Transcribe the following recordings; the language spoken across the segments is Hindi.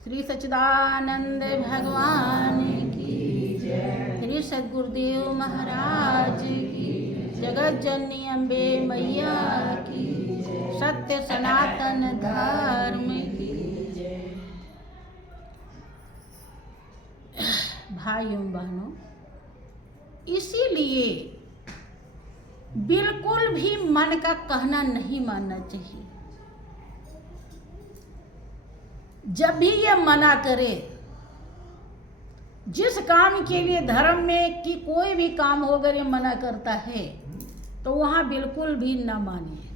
श्री सच्चिदानंद भगवान की जय। श्री सद्गुरुदेव महाराज की, जगत जननी अम्बे मैया की जय। सत्य सनातन धर्म की जय। भाइयों बहनों, इसीलिए बिल्कुल भी मन का कहना नहीं मानना चाहिए। जब भी ये मना करे, जिस काम के लिए धर्म में कि कोई भी काम हो अगर ये मना करता है तो वहां बिल्कुल भी ना मानिए।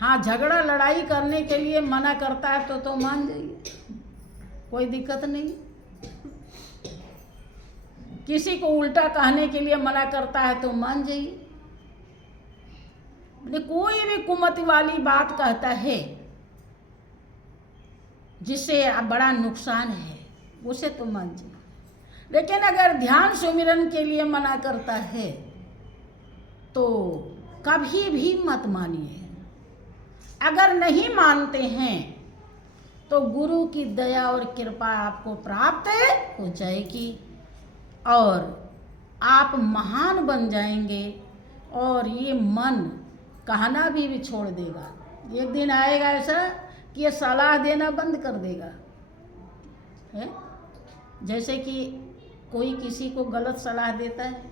हाँ, झगड़ा लड़ाई करने के लिए मना करता है तो मान जाइए, कोई दिक्कत नहीं। किसी को उल्टा कहने के लिए मना करता है तो मान जाइए। कोई भी कुमति वाली बात कहता है जिससे बड़ा नुकसान है, उसे तो मान जाइए। लेकिन अगर ध्यान सुमिरन के लिए मना करता है तो कभी भी मत मानिए। अगर नहीं मानते हैं तो गुरु की दया और कृपा आपको प्राप्त हो जाएगी और आप महान बन जाएंगे और ये मन कहना भी छोड़ देगा। एक दिन आएगा ऐसा कि ये सलाह देना बंद कर देगा है? जैसे कि कोई किसी को गलत सलाह देता है,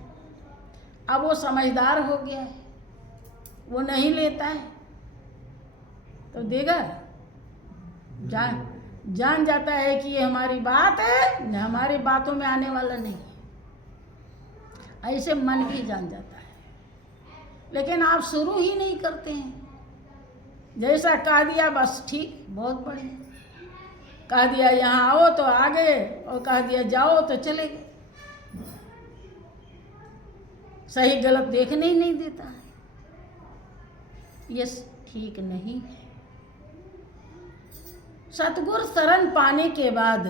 अब वो समझदार हो गया है, वो नहीं लेता है तो देगा। जान जाता है कि ये हमारी बात है, हमारी बातों में आने वाला नहीं। ऐसे मन भी जान जाता है, लेकिन आप शुरू ही नहीं करते हैं। जैसा कह दिया बस ठीक, बहुत बढ़िया। कह दिया यहाँ आओ तो आ गए, और कह दिया जाओ तो चले गए। सही गलत देखने ही नहीं देता है, ये ठीक नहीं है। सतगुरु शरण पाने के बाद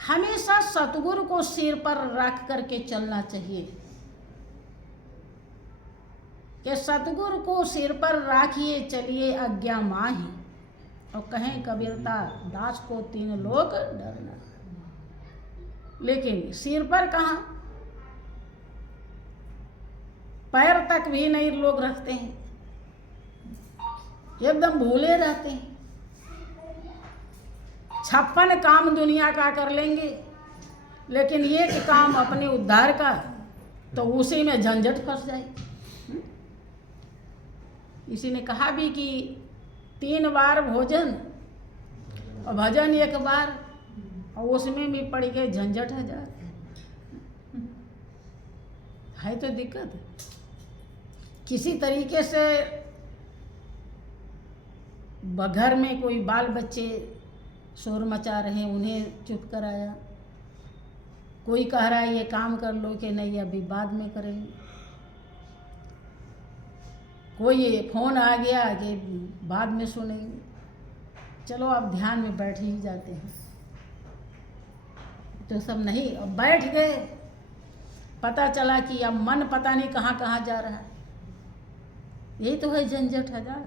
हमेशा सतगुरु को सिर पर रख करके चलना चाहिए कि सतगुरु को सिर पर राखिए चलिए आज्ञा माही, और कहें कबीरता दास को तीन लोग डरना। लेकिन सिर पर कहाँ, पैर तक भी नहीं लोग रखते हैं, एकदम भूले रहते हैं। 56 काम दुनिया का कर लेंगे, लेकिन एक काम अपने उद्धार का तो उसी में झंझट फंस जाए। इसी ने कहा भी कि 3 बार भोजन और भजन 1 बार, और उसमें भी पड़ गए झंझट 1000 है तो दिक्कत। किसी तरीके से घर में कोई बाल बच्चे शोर मचा रहे हैं, उन्हें चुप कराया। कोई कह रहा है ये काम कर लो कि नहीं अभी बाद में करेंगे। कोई फोन आ गया कि बाद में सुनेंगे। चलो अब ध्यान में बैठ ही जाते हैं, तो सब नहीं। अब बैठ गए, पता चला कि अब मन पता नहीं कहाँ कहाँ जा रहा है। यही तो है झंझट 1000।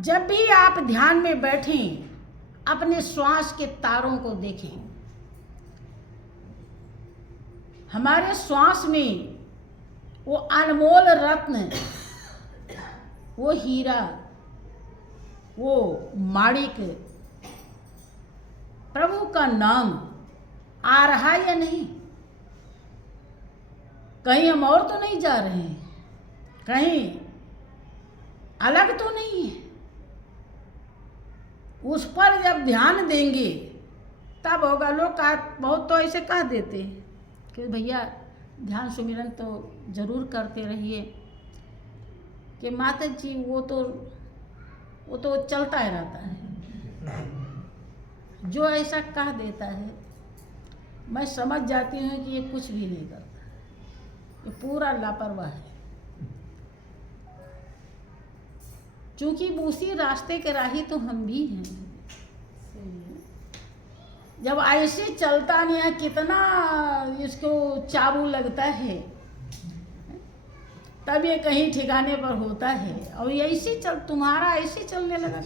जब भी आप ध्यान में बैठें, अपने श्वास के तारों को देखें। हमारे श्वास में वो अनमोल रत्न, वो हीरा, वो माणिक, प्रभु का नाम आ रहा या नहीं? कहीं हम और तो नहीं जा रहे हैं, कहीं अलग तो नहीं है। उस पर जब ध्यान देंगे तब होगा। लोग बहुत तो ऐसे कह देते हैं कि भैया ध्यान सुमिरन तो जरूर करते रहिए, कि माता जी वो तो चलता ही रहता है। जो ऐसा कह देता है मैं समझ जाती हूँ कि ये कुछ भी नहीं करता, ये पूरा लापरवाह है। क्योंकि उसी रास्ते के राही तो हम भी हैं। जब ऐसे चलता नहीं है, कितना इसको चाबू लगता है। तब ये कहीं ठिकाने पर होता है। और ये ऐसे चल, तुम्हारा ऐसे चलने लगा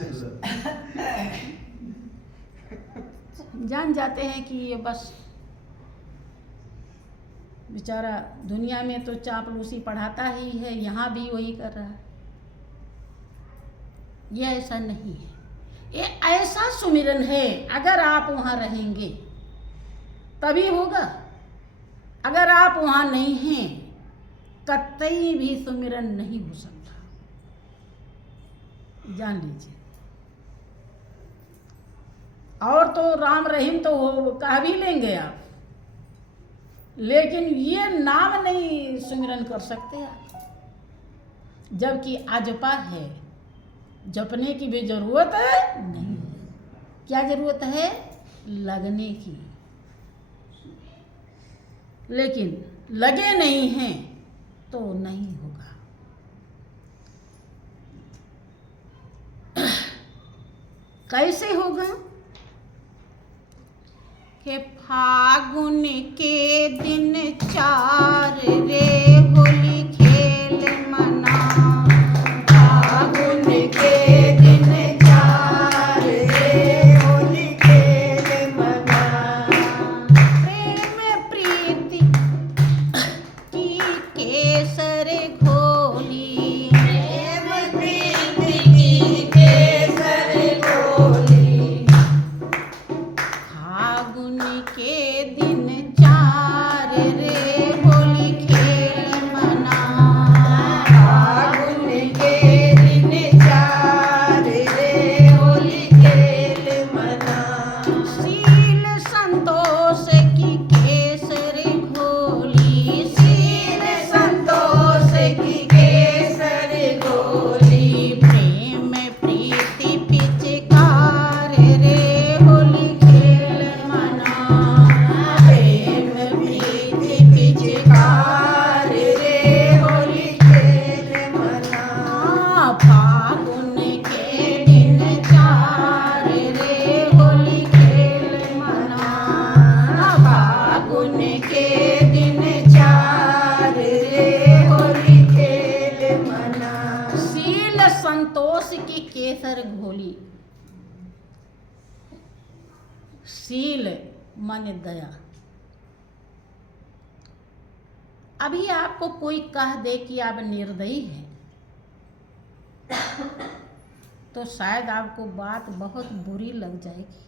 जान जाते हैं कि ये बस बेचारा दुनिया में तो चापलूसी पढ़ाता ही है, यहाँ भी वही कर रहा है। ये ऐसा नहीं है, ये ऐसा सुमिरन है, अगर आप वहाँ रहेंगे तभी होगा। अगर आप वहाँ नहीं हैं, कतई भी सुमिरन नहीं हो सकता, जान लीजिए। और तो राम रहीम तो कह भी लेंगे आप, लेकिन ये नाम नहीं सुमिरन कर सकते आप, जबकि अजपा है, जपने की भी जरूरत नहीं है। क्या जरूरत है? लगने की। लेकिन लगे नहीं हैं तो नहीं होगा। कैसे होगा? कि फागुन के दिन 4 रे होली खेल मना, फागुन के दिन 4 रे होली खेल मना, प्रेम प्रीति की केसर घोली, प्रेम प्रीति की केसर घोली, फागुन के दिन 4 रे होली खेल मना, फागुन के दिन 4 रे होली खेल मना, शील संतोष की केसर घोली, शील संतोष की केसर घोली, प्रेम प्रीति पिचकार रे होली खेल मना, प्रेम प्रीति पिचकार रे होली खेल मना, फागुन के दिन 4 रे होली खेल मना, फागुन के दिन 4 रे होली खेल मना, शील संतोष की केसर घोली। शील माने दया। अभी आपको कोई कह दे कि आप निर्दयी हैं, तो शायद आपको बात बहुत बुरी लग जाएगी।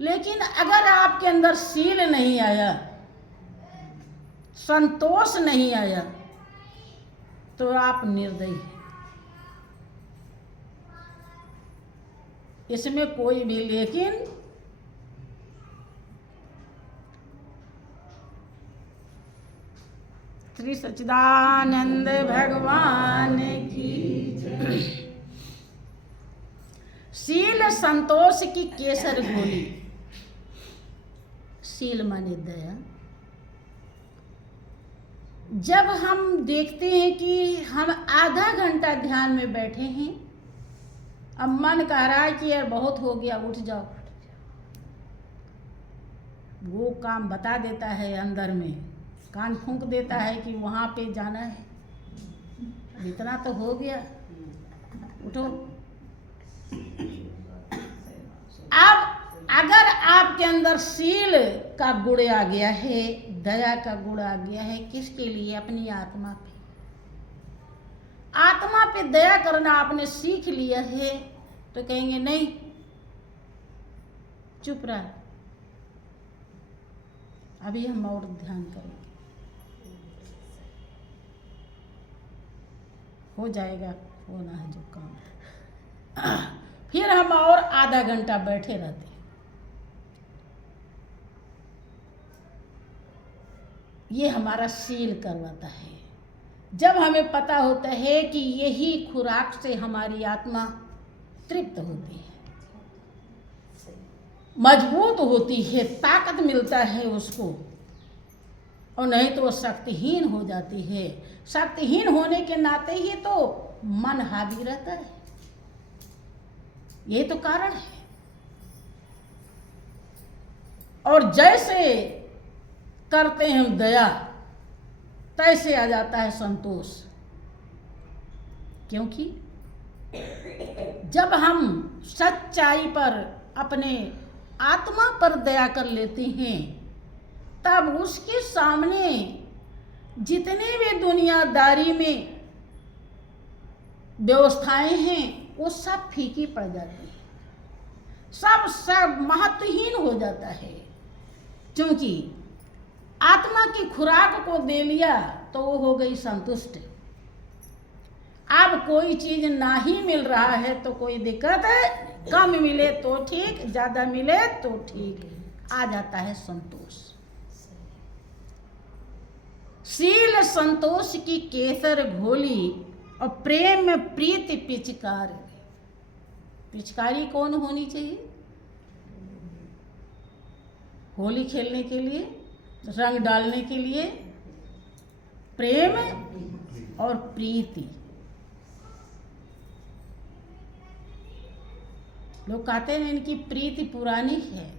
लेकिन अगर आपके अंदर शील नहीं आया, संतोष नहीं आया, तो आप निर्दयी हैं। इसमें कोई भी लेकिन श्री सच्चिदानंद भगवान की जय। शील संतोष की केसर घोली। शील माने दया। जब हम देखते हैं कि हम आधा घंटा ध्यान में बैठे हैं, अब मन कह रहा है कि यार बहुत हो गया, उठ जाओ, वो काम बता देता है, अंदर में कान फूंक देता है कि वहाँ पे जाना है, इतना तो हो गया, उठो। अब अगर आपके अंदर शील का गुण आ गया है, दया का गुण आ गया है, किसके लिए? अपनी आत्मा पे। आत्मा पे दया करना आपने सीख लिया है, तो कहेंगे नहीं, चुप रहा, अभी हम और ध्यान करेंगे, हो जाएगा, होना है जो काम। फिर हम और आधा घंटा बैठे रहते हैं। ये हमारा शील करवाता है। जब हमें पता होता है कि यही खुराक से हमारी आत्मा तृप्त होती है, मजबूत होती है, ताकत मिलता है उसको, और नहीं तो वो शक्तिहीन हो जाती है। शक्तिहीन होने के नाते ही तो मन हावी रहता है, ये तो कारण है। और जैसे करते हैं दया, तैसे आ जाता है संतोष। क्योंकि जब हम सच्चाई पर, अपने आत्मा पर दया कर लेते हैं, तब उसके सामने जितने भी दुनियादारी में व्यवस्थाएं हैं वो सब फीकी पड़ जाती है, सब महत्वहीन हो जाता है। क्योंकि आत्मा की खुराक को दे लिया तो वो हो गई संतुष्ट। अब कोई चीज ना ही मिल रहा है तो कोई दिक्कत है, कम मिले तो ठीक, ज्यादा मिले तो ठीक, आ जाता है संतोष। शील संतोष की केसर घोली और प्रेम प्रीति पिचकार। पिचकारी कौन होनी चाहिए? होली खेलने के लिए, रंग डालने के लिए प्रेम और प्रीति। लोग कहते हैं इनकी प्रीति पुरानी है,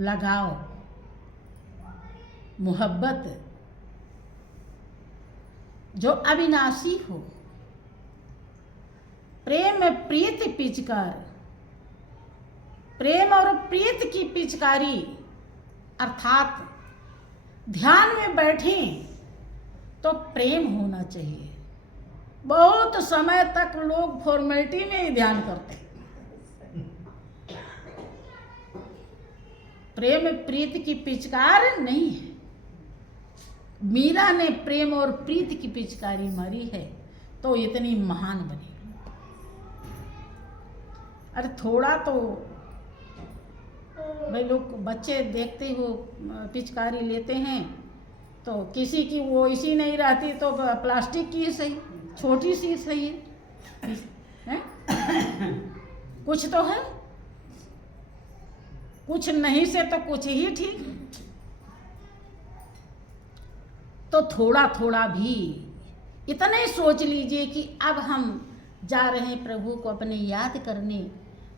लगाओ, मोहब्बत जो अविनाशी हो। प्रेम में प्रीति पिचकार, प्रेम और प्रीति की पिचकारी अर्थात ध्यान में बैठे तो प्रेम होना चाहिए। बहुत समय तक लोग फॉर्मेलिटी में ही ध्यान करते हैं, प्रेम प्रीति की पिचकार नहीं है। मीरा ने प्रेम और प्रीति की पिचकारी मारी है तो इतनी महान बनी। अरे थोड़ा तो भाई, लोग बच्चे देखते हो पिचकारी लेते हैं तो किसी की वो इसी नहीं रहती तो प्लास्टिक की सही, छोटी सी सही है? कुछ तो है, कुछ नहीं से तो कुछ ही ठीक। तो थोड़ा थोड़ा भी इतने सोच लीजिए कि अब हम जा रहे हैं प्रभु को अपने याद करने,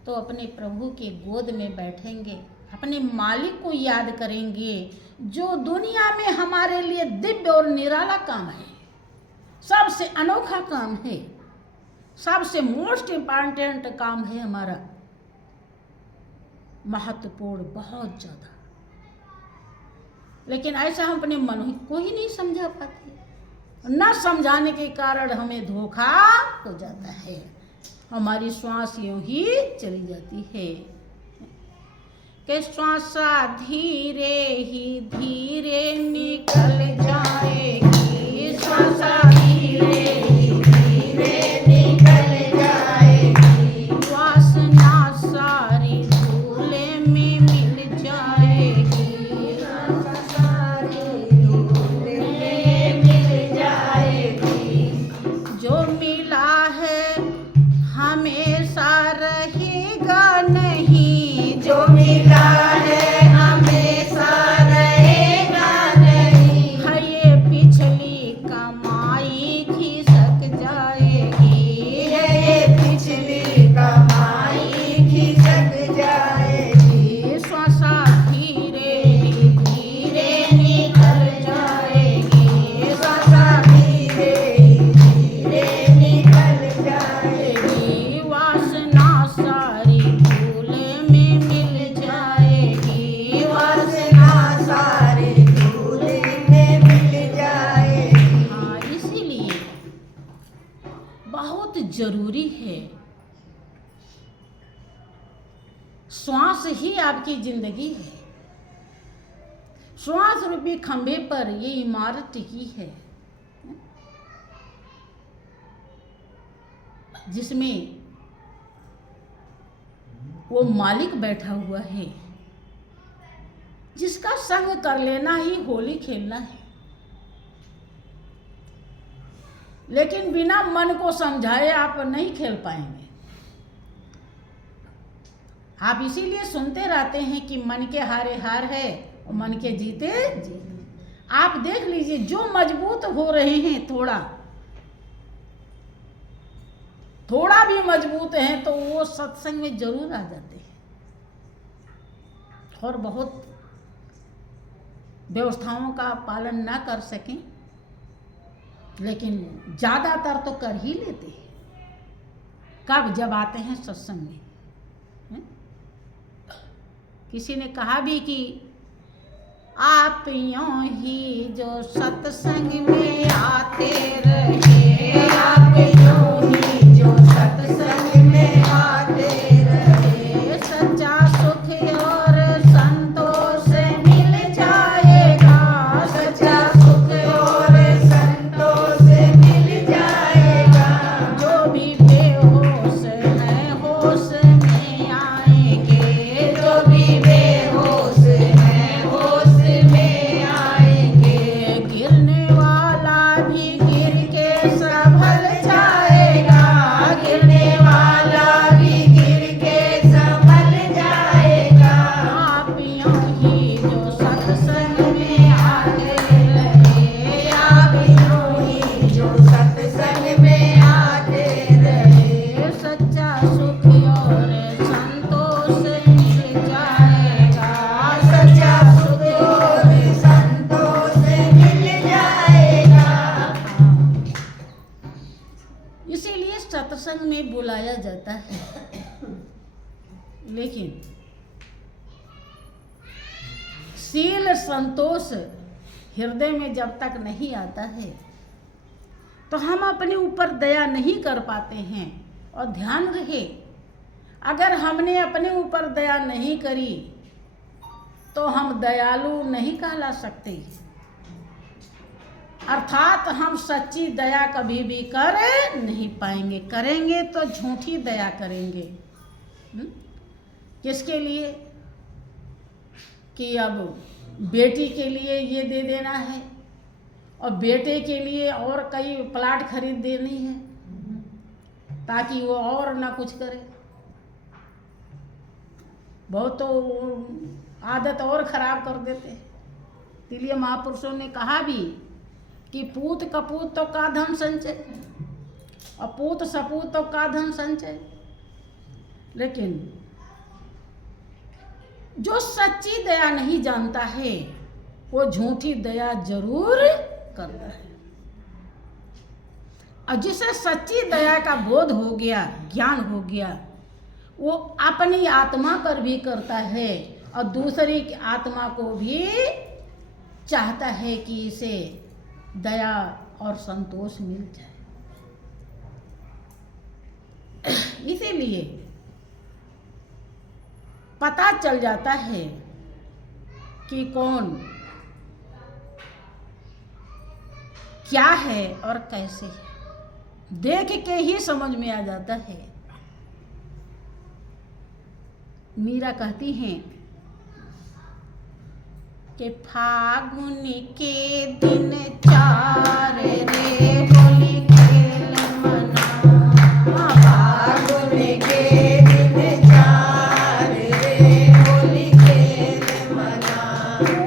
तो अपने प्रभु के गोद में बैठेंगे, अपने मालिक को याद करेंगे जो दुनिया में हमारे लिए दिव्य और निराला काम है, सबसे अनोखा काम है, सबसे मोस्ट इम्पॉर्टेंट काम है हमारा, महत्वपूर्ण बहुत ज़्यादा। लेकिन ऐसा हम अपने मन को ही नहीं समझा पाते, न समझाने के कारण हमें धोखा हो जाता है, हमारी श्वास यूं ही चली जाती है कि श्वासा धीरे ही धीरे निकल जाएगी, श्वासा धीरे ही धीरे निकल जाएगी, वासना सारी धूले में मिल जाएगी, सारी धूले में मिल जाएगी, जो मिला है हमेशा रहेगा नहीं, जो मिला है हमेशा रहेगा नहीं, है ये पिछली कमाई खिसक जाएगी, है ये पिछली कमाई खिसक जाएगी, श्वासा धीरे धीरे निकल जाएगी, श्वासा धीरे धीरे निकल जाएगी, वासना सारी धूले में मिल जाएगी, वासना सारी धूले में मिल जाएगी। हाँ, इसीलिए बहुत जरूरी है, श्वास ही आपकी जिंदगी है, श्वास रूपी खंभे पर ये इमारत टिकी है जिसमें वो मालिक बैठा हुआ है, जिसका संग कर लेना ही होली खेलना है। लेकिन बिना मन को समझाए आप नहीं खेल पाएंगे। आप इसीलिए सुनते रहते हैं कि मन के हारे हार है और मन के जीते जीत। आप देख लीजिए जो मजबूत हो रहे हैं, थोड़ा भी मजबूत हैं तो वो सत्संग में जरूर आ जाते हैं और बहुत व्यवस्थाओं का पालन ना कर सकें, लेकिन ज़्यादातर तो कर ही लेते हैं। कब? जब आते हैं सत्संग में। किसी ने कहा भी कि आप यूं ही जो सत्संग में आते रहे, आप यूं ही जो सत्संग में आते रहे, सच्चा सुख और संतोष मिल जाएगा, सच्चा सुख और संतोष मिल जाएगा। जो भी बेहोश है होश में आएंगे, जो भी बेहोश है होश में आएंगे। गिरने वाला भी गिर के संभल जाएगा, गिरने वाला भी गिर के संभल जाएगा। आप यूं ही जो सत्संग में आते रहे, आप यूं ही जो सत्संग में आते रहे, सच्चा सुख और संतोष मिल जाएगा, सच्चा सुख और संतोष मिल जाएगा। इसीलिए सत्संग में बुलाया जाता है। लेकिन शील संतोष हृदय में जब तक नहीं आता है तो हम अपने ऊपर दया नहीं कर पाते हैं। और ध्यान रहे, अगर हमने अपने ऊपर दया नहीं करी तो हम दयालु नहीं कहला सकते। अर्थात हम सच्ची दया कभी भी कर नहीं पाएंगे। करेंगे तो झूठी दया करेंगे। किसके लिए? कि अब बेटी के लिए ये दे देना है और बेटे के लिए और कई प्लाट खरीद देनी है ताकि वो और ना कुछ करे। बहुत तो आदत और खराब कर देते हैं। इसलिए महापुरुषों ने कहा भी कि पूत कपूत तो का धन संचय और पूत सपूत तो का धन संचय। लेकिन जो सच्ची दया नहीं जानता है वो झूठी दया जरूर करता है। और जिसे सच्ची दया का बोध हो गया, ज्ञान हो गया, वो अपनी आत्मा पर भी करता है और दूसरी की आत्मा को भी चाहता है कि इसे दया और संतोष मिल जाए। इसीलिए पता चल जाता है कि कौन क्या है और कैसे है। देख के ही समझ में आ जाता है। मीरा कहती हैं कि फागुन के दिन चार रे होली खेल मना, फागुन के दिन चार रे होली खेल मना।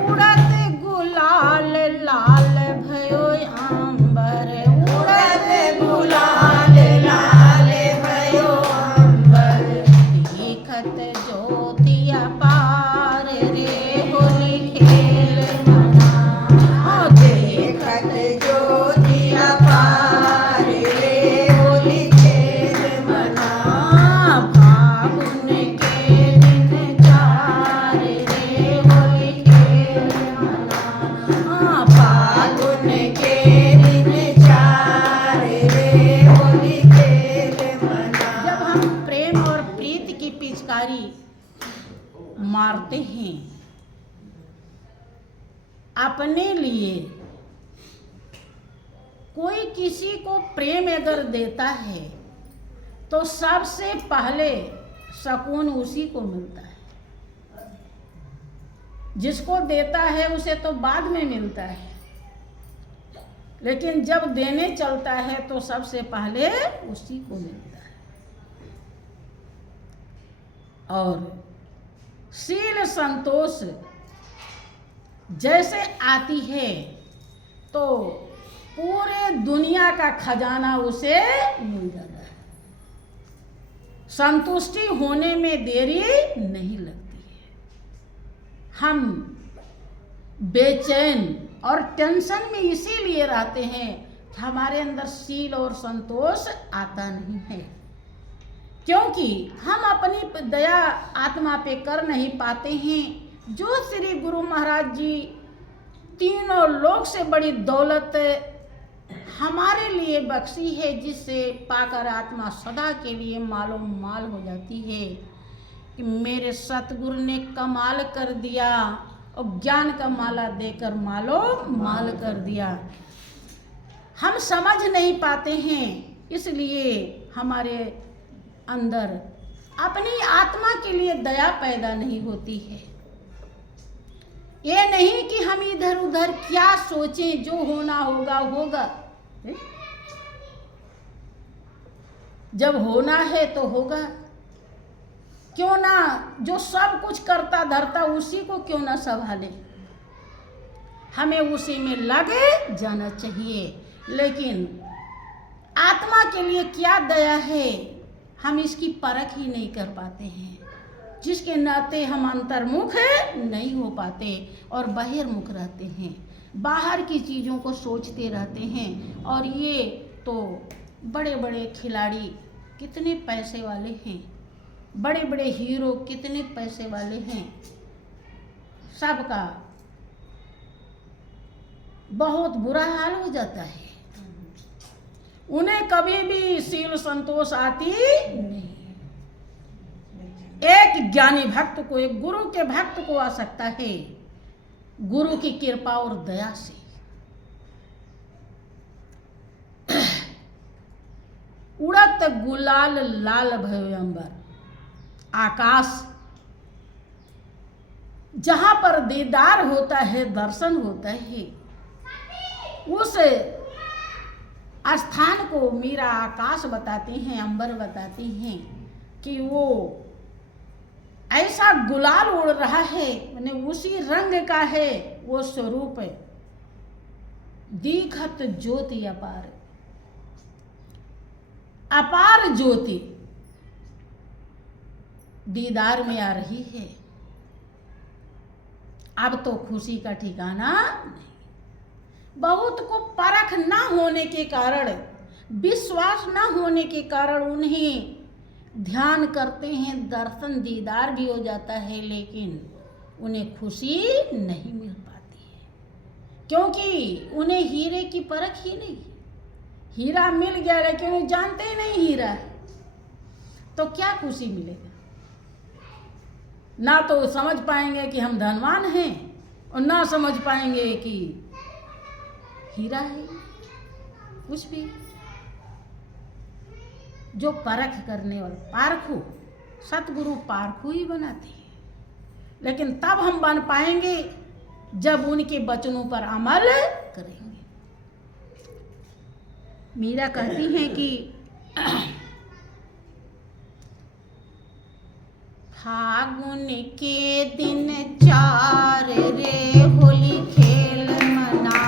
उड़त गुलाल लाल भयो अंबर, उड़त गुलाल लाल भयो अंबर, देखत ज्योतिया पार रे होली खेल मना, देखत ज्योतिया पार रे होली खेल मना। फागुन के दिन चार रे होली खेल मना, फागुन के दिन चार रे होली खेल मना। जब हम प्रेम और प्रीति की पिचकारी मारते हैं अपने लिए, कोई किसी को प्रेम अगर देता है तो सबसे पहले सुकून उसी को मिलता है। जिसको देता है उसे तो बाद में मिलता है, लेकिन जब देने चलता है तो सबसे पहले उसी को मिलता है। और शील संतोष जैसे आती है तो पूरे दुनिया का खजाना उसे मिल जाता है। संतुष्टि होने में देरी नहीं लगती है। हम बेचैन और टेंशन में इसीलिए रहते हैं कि हमारे अंदर शील और संतोष आता नहीं है, क्योंकि हम अपनी दया आत्मा पे कर नहीं पाते हैं। जो श्री गुरु महाराज जी तीनों लोक से बड़ी दौलत हमारे लिए बख्शी है, जिससे पाकर आत्मा सदा के लिए मालो माल हो जाती है, कि मेरे सतगुरु ने कमाल कर दिया और ज्ञान का माला देकर मालो माल कर दिया। हम समझ नहीं पाते हैं, इसलिए हमारे अंदर अपनी आत्मा के लिए दया पैदा नहीं होती है। ये नहीं कि हम इधर उधर क्या सोचें, जो होना होगा होगा। जब होना है तो होगा, क्यों ना जो सब कुछ करता धरता उसी को क्यों ना संभाले, हमें उसी में लगे जाना चाहिए। लेकिन आत्मा के लिए क्या दया है, हम इसकी परख ही नहीं कर पाते हैं, जिसके नाते हम अंतर्मुख नहीं हो पाते और बहिर्मुख रहते हैं, बाहर की चीज़ों को सोचते रहते हैं। और ये तो बड़े बड़े खिलाड़ी कितने पैसे वाले हैं, बड़े बड़े हीरो कितने पैसे वाले हैं, सबका बहुत बुरा हाल हो जाता है। उन्हें कभी भी शील संतोष आती नहीं। एक ज्ञानी भक्त को, एक गुरु के भक्त को आ सकता है गुरु की कृपा और दया से। उड़त गुलाल लाल भयो अंबर, आकाश जहां पर दीदार होता है, दर्शन होता है, उस स्थान को मीरा आकाश बताते हैं, अंबर बताते हैं कि वो ऐसा गुलाल उड़ रहा है, माने उसी रंग का है वो स्वरूप है। दीखत ज्योति अपार, अपार ज्योति दीदार में आ रही है। अब तो खुशी का ठिकाना नहीं। बहुत को परख ना होने के कारण, विश्वास ना होने के कारण उन्हें ध्यान करते हैं, दर्शन दीदार भी हो जाता है, लेकिन उन्हें खुशी नहीं मिल पाती है, क्योंकि उन्हें हीरे की परख ही नहीं। हीरा मिल गया लेकिन वो जानते ही नहीं हीरा है, तो क्या खुशी मिलेगा। ना तो समझ पाएंगे कि हम धनवान हैं और ना समझ पाएंगे कि हीरा है। कुछ भी जो परख करने वाले पारखू, सतगुरु पारखू ही बनाते हैं, लेकिन तब हम बन पाएंगे जब उनके वचनों पर अमल करेंगे। मीरा कहती हैं कि फागुन के दिन 4 रे होली खेल मना,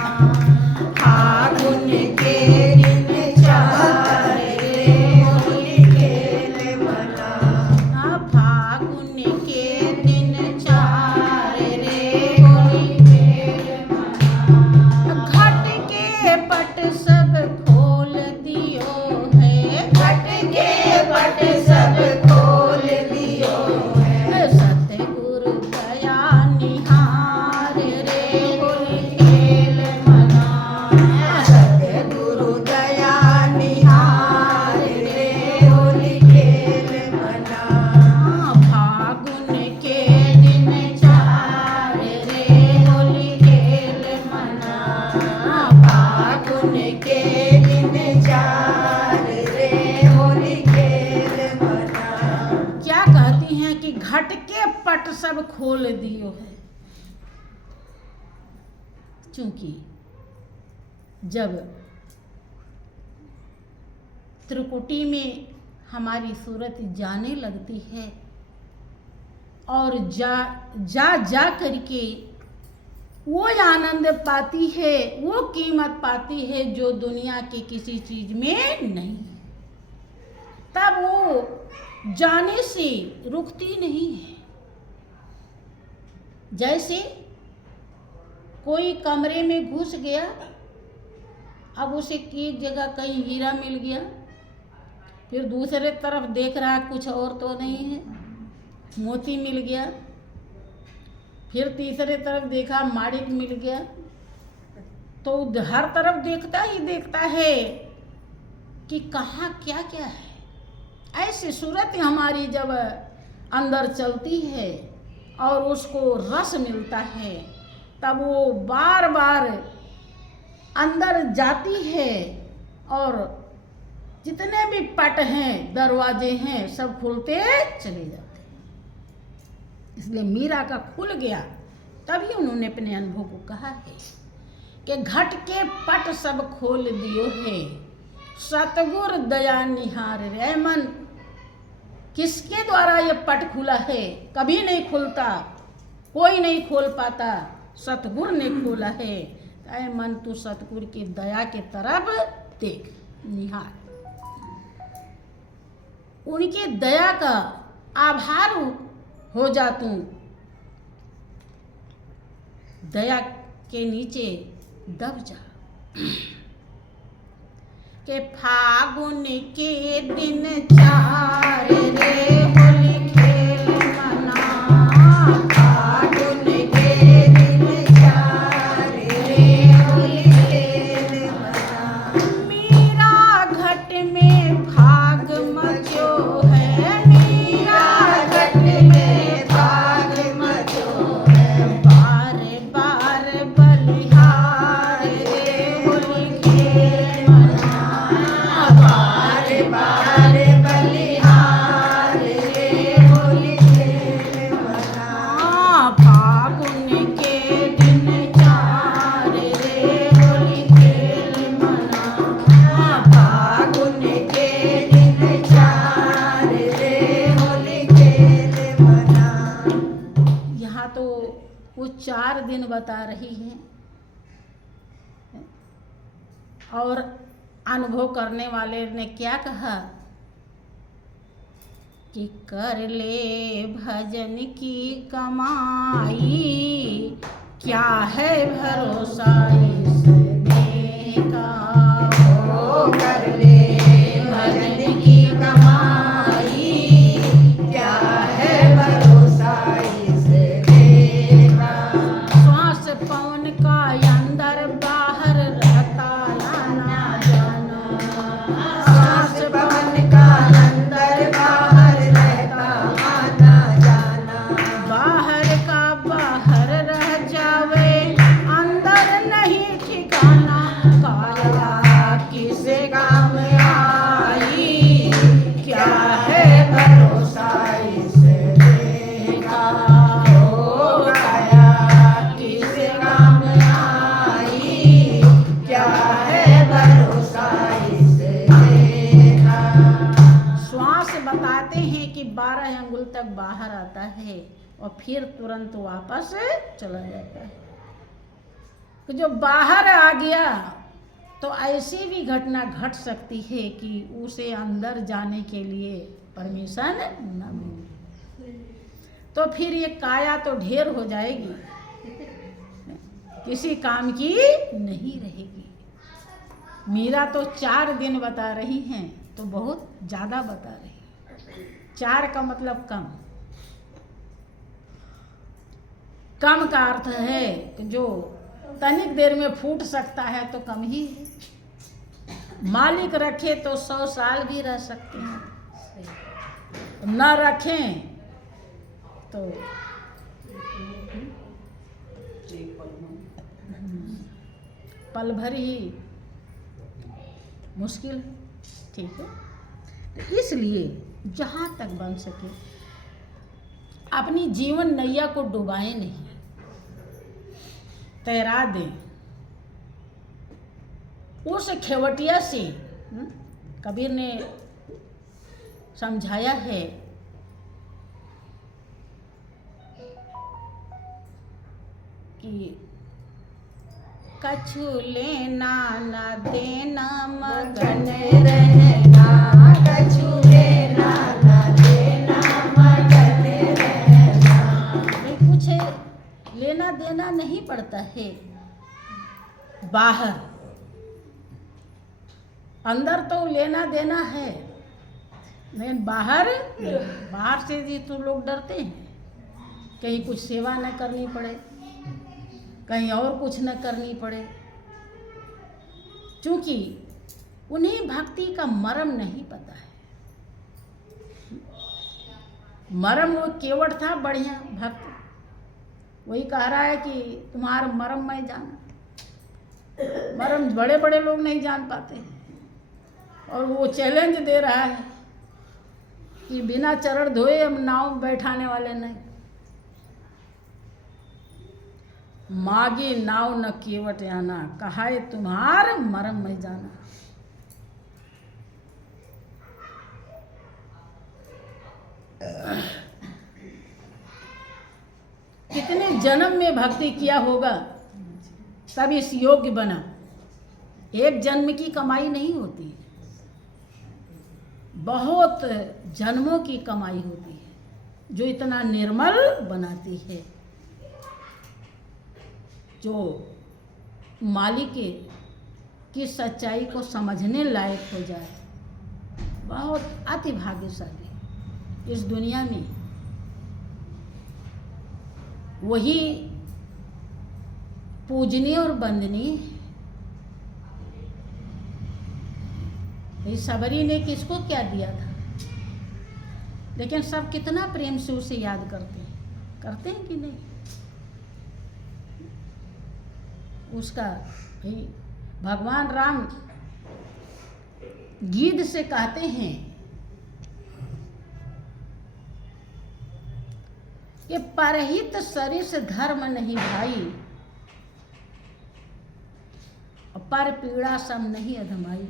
फागुन के दिन 4 रे होली खेल मना, फागुन के दिन 4 रे होली खेल मना, घट के पट सब खोल दियो है, घट के पट सब खोल दियो है, सतगुरु दया निहार रे होली खेल मना, सतगुरु दया निहार रे होली खेल मना, फागुन के दिन 4 रे होली खेल मना, फागुन के दिन 4 रे होली खेल मना। क्या कहती हैं कि घट के पट सब खोल दियो है, क्योंकि जब त्रिकुटी में हमारी सूरत जाने लगती है और जा करके वो आनंद पाती है, वो कीमत पाती है जो दुनिया की किसी चीज में नहीं, तब वो जाने से रुकती नहीं है। जैसे कोई कमरे में घुस गया, अब उसे एक जगह कहीं हीरा मिल गया, फिर दूसरे तरफ देख रहा कुछ और तो नहीं है, मोती मिल गया, फिर तीसरे तरफ देखा माणिक मिल गया, तो हर तरफ देखता है कि कहाँ क्या क्या है। ऐसी सूरत हमारी जब अंदर चलती है और उसको रस मिलता है, तब वो बार बार अंदर जाती है और जितने भी पट हैं, दरवाजे हैं, सब खुलते चले जाते हैं। इसलिए मीरा का खुल गया, तभी उन्होंने अपने अनुभव को कहा है कि घट के पट सब खोल दियो है, सतगुर दया निहार रे मन। किसके द्वारा ये पट खुला है? कभी नहीं खुलता, कोई नहीं खोल पाता, सतगुर ने खोला है। ऐ मन तू सतगुर की दया के तरफ देख, निहार, उनकी दया का आभार हो जा तू। दया के नीचे दब जा। के फागुन के दिन 4 रे होली खेल मना, फागुन के दिन 4 रे होली खेल मना। मीरा घट में भाग मचो है, मीरा घट में भाग मचो है, बार बार बलिहार रे होली खेल मना, बार बार बलिहार रे होली खेल मना। फागुन के दिन 4 रे होली खेल मना, फागुन के दिन 4 रे होली खेल मना। यहाँ तो वो 4 दिन बता रही हैं और अनुभव करने वाले ने क्या कहा कि कर ले भजन की कमाई, क्या है भरोसा इसने का। हो कर ले भजन की कमाई, क्या है भरोसा इसने का। श्वास पवन का अंदर बाहर रहता ना जाना, श्वास पवन का अंदर बाहर रहता आना जाना। बाहर का बाहर रह जावे, अंदर नहीं ठिकाना, काया किसे काम आई, क्या है भरोसा इसने का। हो काया किसे काम आई, क्या है भरोसा इसने का। श्वास बताते हैं कि 12 अंगुल तक बाहर आता है और फिर तुरंत वापस चला जाता है। तो जो बाहर आ गया तो ऐसी भी घटना घट सकती है कि उसे अंदर जाने के लिए परमिशन न मिले, तो फिर ये काया तो ढेर हो जाएगी, किसी काम की नहीं रहेगी। मीरा तो 4 दिन बता रही हैं, तो बहुत ज़्यादा बता रही हैं। 4 का मतलब कम, कम का अर्थ है कि जो तनिक देर में फूट सकता है तो कम ही है। मालिक रखे तो 100 साल भी रह सकते हैं, न रखें तो पल भर ही मुश्किल है। ठीक है, तो इसलिए जहाँ तक बन सके अपनी जीवन नैया को डुबाएं नहीं, तैरा दें। उस खेवटिया से कबीर ने समझाया है कि कछु लेना न देना मगन रहना, कछु लेना न देना मगन रहना। कुछ लेना देना नहीं पड़ता है, बाहर, अंदर तो लेना देना है, लेकिन बाहर से जी तो लोग डरते हैं, कहीं कुछ सेवा न करनी पड़े, कहीं और कुछ न करनी पड़े, क्योंकि उन्हें भक्ति का मर्म नहीं पता है। मर्म वो केवट था बढ़िया भक्त, वही कह रहा है कि तुम्हारा मर्म मैं जाना। मर्म बड़े बड़े लोग नहीं जान पाते, और वो चैलेंज दे रहा है कि बिना चरण धोए हम नाव बैठाने वाले नहीं। मागी नाव न केवट आना, कहा है तुम्हार मर्म मैं जाना। कितने जन्म में भक्ति किया होगा तब इस योग्य बना। एक जन्म की कमाई नहीं होती, बहुत जन्मों की कमाई होती है जो इतना निर्मल बनाती है, जो मालिक की सच्चाई को समझने लायक हो जाए। बहुत अति भाग्यशाली इस दुनिया में वही पूजनीय और वंदनीय। सबरी ने किसको क्या दिया था, लेकिन सब कितना प्रेम से उसे याद करते हैं कि नहीं। उसका भगवान राम गीध से कहते हैं कि परहित सरिस धर्म नहीं भाई, पर पीड़ा सम नहीं अधमाई।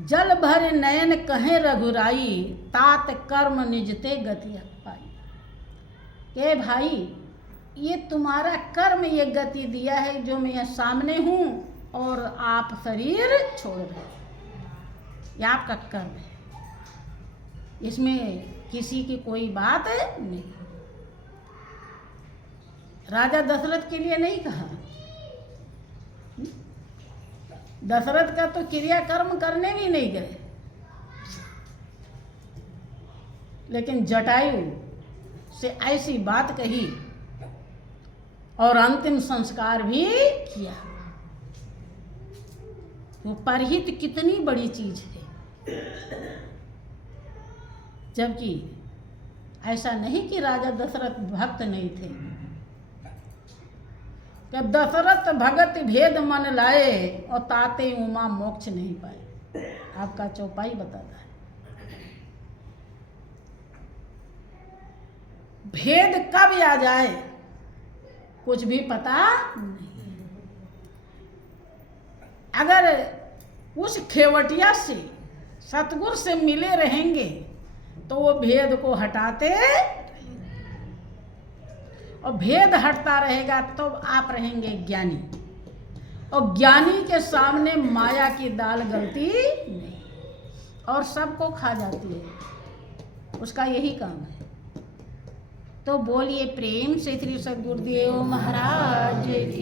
जल भर नयन कहे रघुराई, तात कर्म निजते गति पाई। के भाई ये तुम्हारा कर्म ये गति दिया है जो मैं सामने हूँ और आप शरीर छोड़ रहे, ये आपका कर्म है, इसमें किसी की कोई बात नहीं। राजा दशरथ के लिए नहीं कहा, दशरथ का तो क्रियाकर्म करने भी नहीं गए, लेकिन जटायु से ऐसी बात कही और अंतिम संस्कार भी किया। वो परहित कितनी बड़ी चीज है, जबकि ऐसा नहीं कि राजा दशरथ भक्त नहीं थे। जब दशरथ भगत भेद मन लाए और ताते उमा मोक्ष नहीं पाए, आपका चौपाई बताता है। भेद कब आ जाए कुछ भी पता नहीं। अगर उस खेवटिया से सतगुरु से मिले रहेंगे तो वो भेद को हटाते, और भेद हटता रहेगा तो आप रहेंगे ज्ञानी, और ज्ञानी के सामने माया की दाल गलती नहीं और सबको खा जाती है, उसका यही काम है। तो बोलिए प्रेम से श्री सद्गुरुदेव महाराज की।